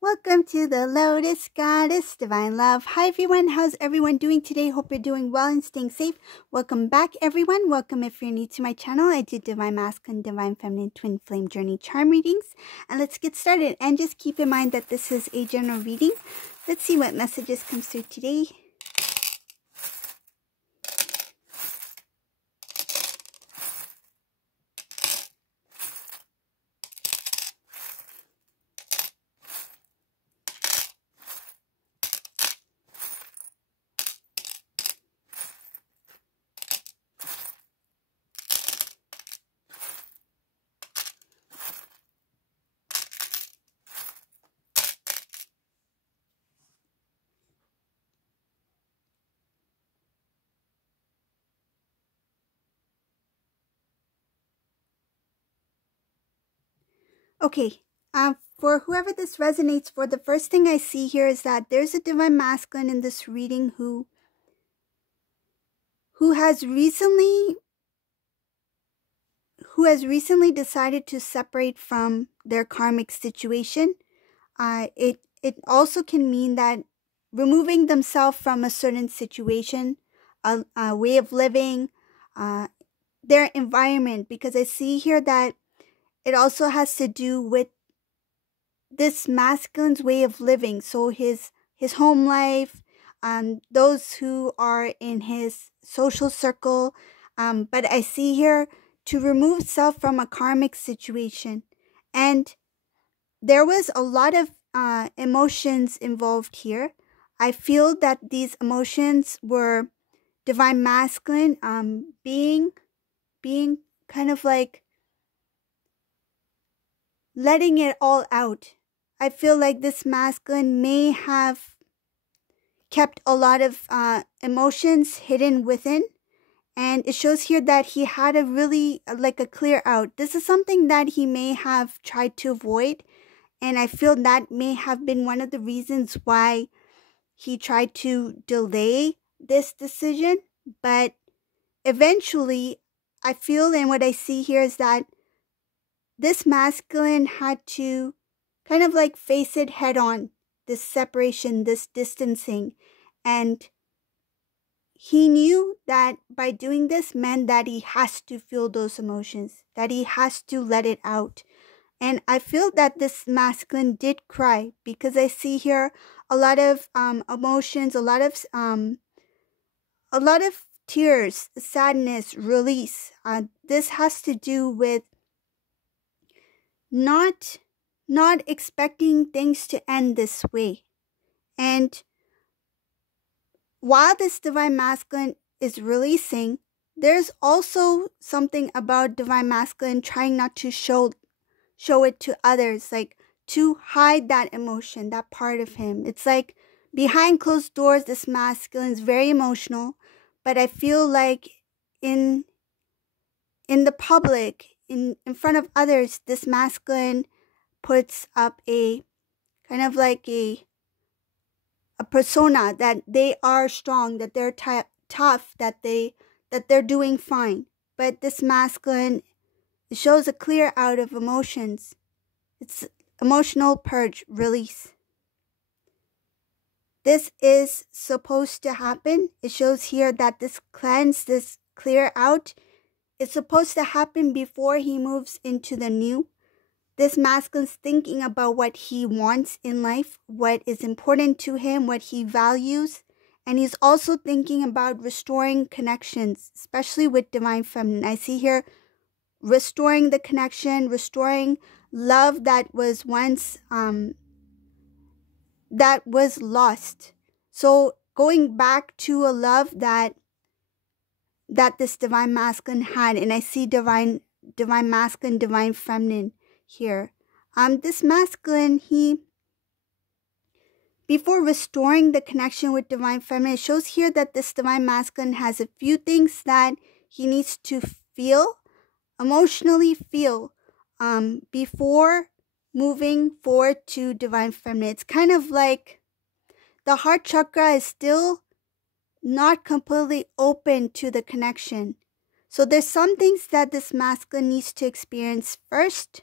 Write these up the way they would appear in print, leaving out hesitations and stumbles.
Welcome to the Lotus Goddess Divine Love. Hi everyone, how's everyone doing today? Hope you're doing well and staying safe. Welcome back everyone. Welcome if you're new to my channel. I do Divine Masculine, Divine Feminine, Twin Flame Journey Charm readings. And let's get started. And just keep in mind that this is a general reading. Let's see what messages comes through today. Okay, for whoever this resonates for, the first thing I see here is that there's a Divine Masculine in this reading who has recently decided to separate from their karmic situation. It also can mean that removing themselves from a certain situation, a way of living, their environment, because I see here that it also has to do with this masculine's way of living. So his home life, those who are in his social circle. But I see here to remove self from a karmic situation. And there was a lot of emotions involved here. I feel that these emotions were Divine Masculine, being kind of like letting it all out. I feel like this masculine may have kept a lot of emotions hidden within. And it shows here that he had a really like a clear out. This is something that he may have tried to avoid. And I feel that may have been one of the reasons why he tried to delay this decision. But eventually, I feel, and what I see here is that this masculine had to kind of like face it head on, this separation, this distancing. And he knew that by doing this meant that he has to feel those emotions, that he has to let it out. And I feel that this masculine did cry, because I see here a lot of emotions, a lot of tears, sadness, release. This has to do with not expecting things to end this way. And while this Divine Masculine is releasing, there's also something about Divine Masculine trying not to show it to others, like to hide that emotion, that part of him. It's like behind closed doors, this masculine is very emotional, but I feel like in the public, in front of others, this masculine puts up a kind of like a persona that they are strong, that they're tough, that they're doing fine. But this masculine shows a clear out of emotions. It's emotional purge, release. This is supposed to happen. It shows here that this cleanse, this clear out, is supposed to happen before he moves into the new. This masculine's thinking about what he wants in life, what is important to him, what he values. And he's also thinking about restoring connections, especially with Divine Feminine. I see here restoring the connection, restoring love that was once that was lost. So going back to a love that this Divine Masculine had. And I see divine masculine, Divine Feminine here. This masculine, before restoring the connection with Divine Feminine, it shows here that this Divine Masculine has a few things that he needs to feel, emotionally feel, before moving forward to Divine Feminine. It's kind of like the heart chakra is still not completely open to the connection. So there's some things that this masculine needs to experience first.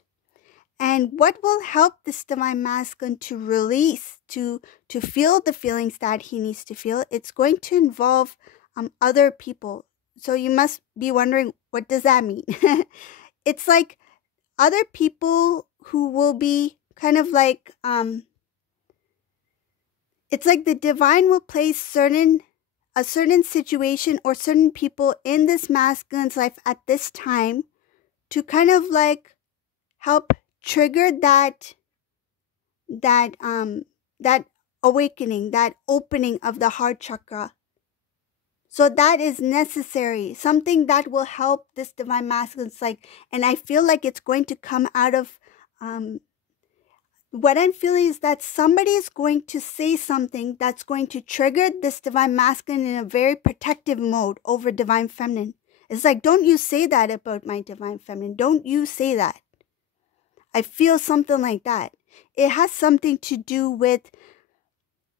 And what will help this divine masculine to release, to feel the feelings that he needs to feel? It's going to involve other people. So you must be wondering, what does that mean? It's like other people who will be kind of like, it's like the divine will place a certain situation or certain people in this masculine's life at this time to kind of like help trigger that awakening, that opening of the heart chakra. So that is necessary, something that will help this divine masculine. It's like, and I feel like it's going to come out of, what I'm feeling is that somebody is going to say something that's going to trigger this divine masculine in a very protective mode over divine feminine. It's like, don't you say that about my divine feminine. Don't you say that. I feel something like that. It has something to do with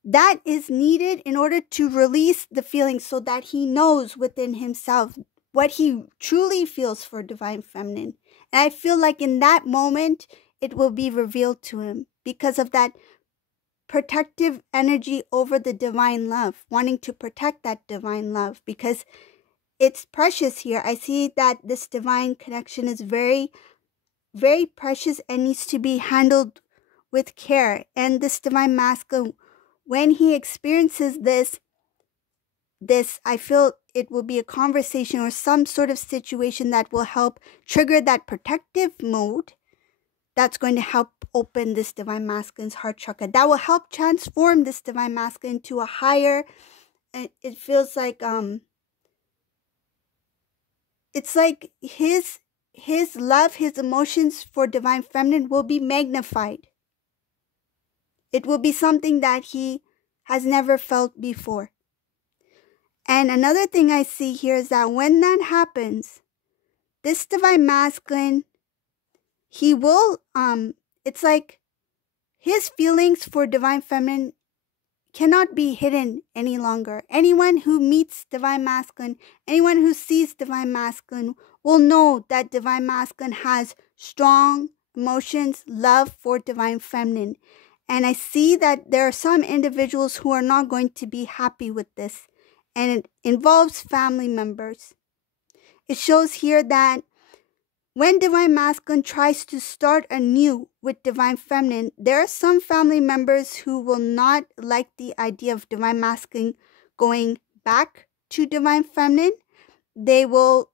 that is needed in order to release the feelings so that he knows within himself what he truly feels for divine feminine. And I feel like in that moment, it will be revealed to him because of that protective energy over the divine love, wanting to protect that divine love because it's precious here. I see that this divine connection is very, very precious and needs to be handled with care. And this divine masculine, when he experiences this, I feel it will be a conversation or some sort of situation that will help trigger that protective mode that's going to help open this divine masculine's heart chakra. That will help transform this divine masculine to a higher, it feels like, it's like his love, his emotions for divine feminine will be magnified. It will be something that he has never felt before. And another thing I see here is that when that happens, this divine masculine, he will, it's like his feelings for divine feminine cannot be hidden any longer. Anyone who meets divine masculine, anyone who sees divine masculine will know that divine masculine has strong emotions, love for divine feminine. And I see that there are some individuals who are not going to be happy with this. And it involves family members. It shows here that when divine masculine tries to start anew with divine feminine, there are some family members who will not like the idea of divine masculine going back to divine feminine. They will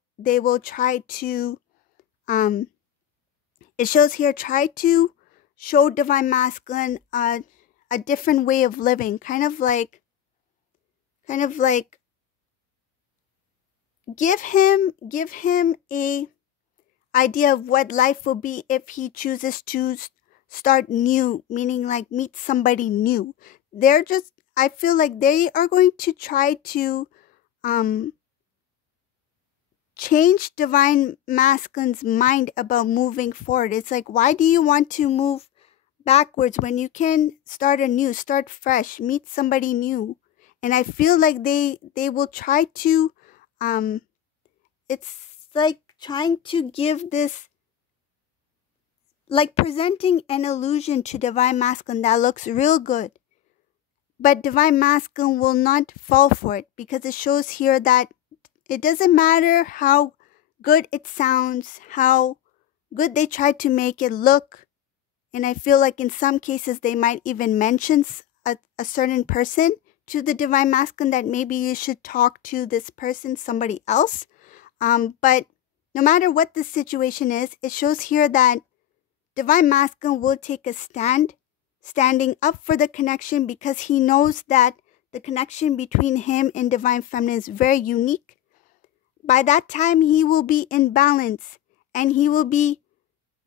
try to, it shows here, try to show divine masculine a different way of living, kind of like give him a idea of what life will be if he chooses to start new, meaning like meet somebody new. I feel like they are going to try to change divine masculine's mind about moving forward. It's like, why do you want to move backwards when you can start anew, start fresh, meet somebody new? And I feel like they will try to, it's like trying to give this, like presenting an illusion to divine masculine that looks real good. But divine masculine will not fall for it because it shows here that it doesn't matter how good it sounds, how good they try to make it look. And I feel like in some cases they might even mention a certain person to the divine masculine that maybe you should talk to this person, somebody else. But no matter what the situation is, it shows here that divine masculine will take a stand, standing up for the connection because he knows that the connection between him and divine feminine is very unique. By that time, he will be in balance and he will be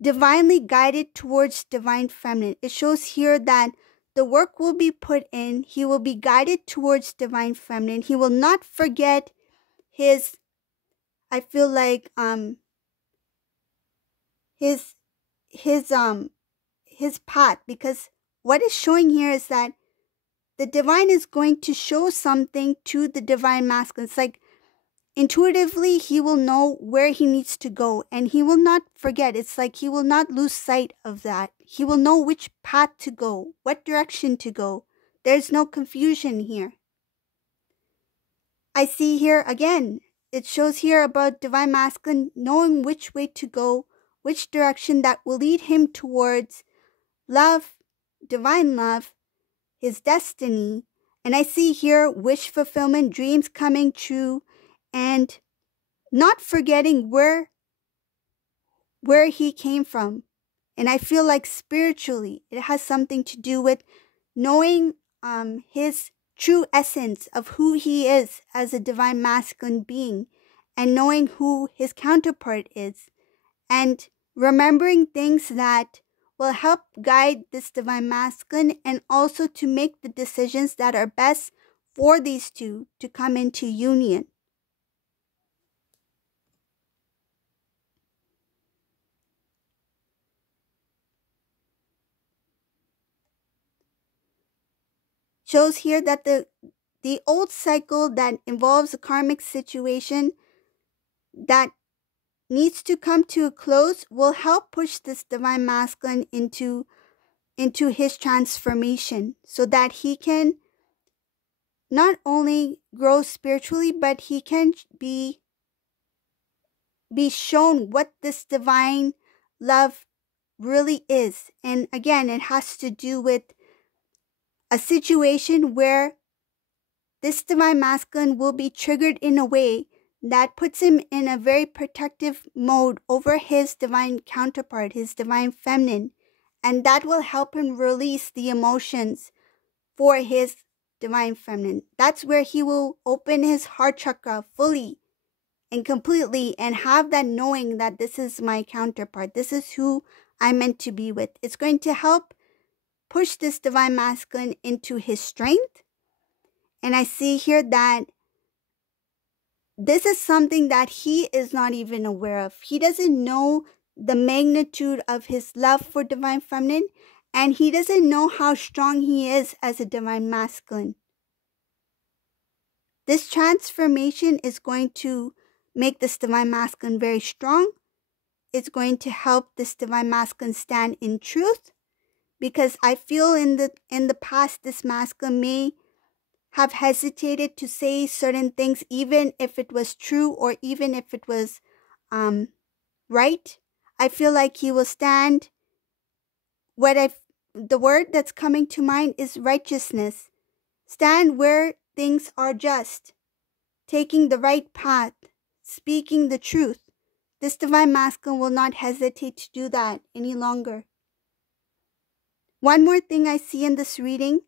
divinely guided towards divine feminine. It shows here that the work will be put in. He will be guided towards divine feminine. He will not forget his, I feel like, his path, because what is showing here is that the divine is going to show something to the divine masculine. It's like intuitively, he will know where he needs to go, and he will not forget. It's like he will not lose sight of that. He will know which path to go, what direction to go. There's no confusion here. I see here again, it shows here about Divine Masculine knowing which way to go, which direction that will lead him towards love, divine love, his destiny. And I see here wish fulfillment, dreams coming true, and not forgetting where he came from. And I feel like spiritually, it has something to do with knowing his true essence of who he is as a divine masculine being, and knowing who his counterpart is, and remembering things that will help guide this divine masculine, and also to make the decisions that are best for these two to come into union. Shows here that the old cycle that involves a karmic situation that needs to come to a close will help push this divine masculine into his transformation, so that he can not only grow spiritually, but he can be shown what this divine love really is. And again, it has to do with a situation where this divine masculine will be triggered in a way that puts him in a very protective mode over his divine counterpart, his divine feminine, and that will help him release the emotions for his divine feminine. That's where he will open his heart chakra fully and completely, and have that knowing that this is my counterpart, this is who I'm meant to be with. It's going to help push this divine masculine into his strength. And I see here that this is something that he is not even aware of. He doesn't know the magnitude of his love for divine feminine, and he doesn't know how strong he is as a divine masculine. This transformation is going to make this divine masculine very strong. It's going to help this divine masculine stand in truth, because I feel in the past this masculine may have hesitated to say certain things, even if it was true or even if it was right. I feel like he will stand. The word that's coming to mind is righteousness. Stand where things are just, taking the right path, speaking the truth. This divine masculine will not hesitate to do that any longer. One more thing I see in this reading,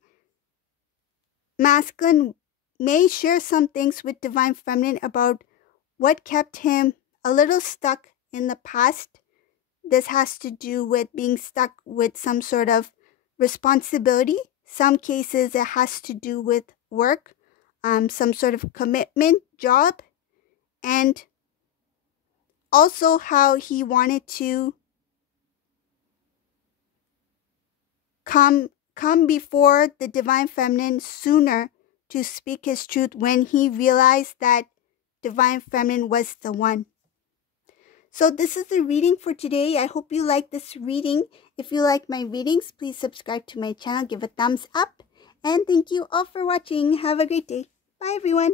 masculine may share some things with divine feminine about what kept him a little stuck in the past. This has to do with being stuck with some sort of responsibility. Some cases it has to do with work, some sort of commitment, job, and also how he wanted to come before the divine feminine sooner to speak his truth when he realized that divine feminine was the one. So this is the reading for today. I hope you like this reading. If you like my readings, please subscribe to my channel, give a thumbs up, and thank you all for watching. Have a great day. Bye everyone.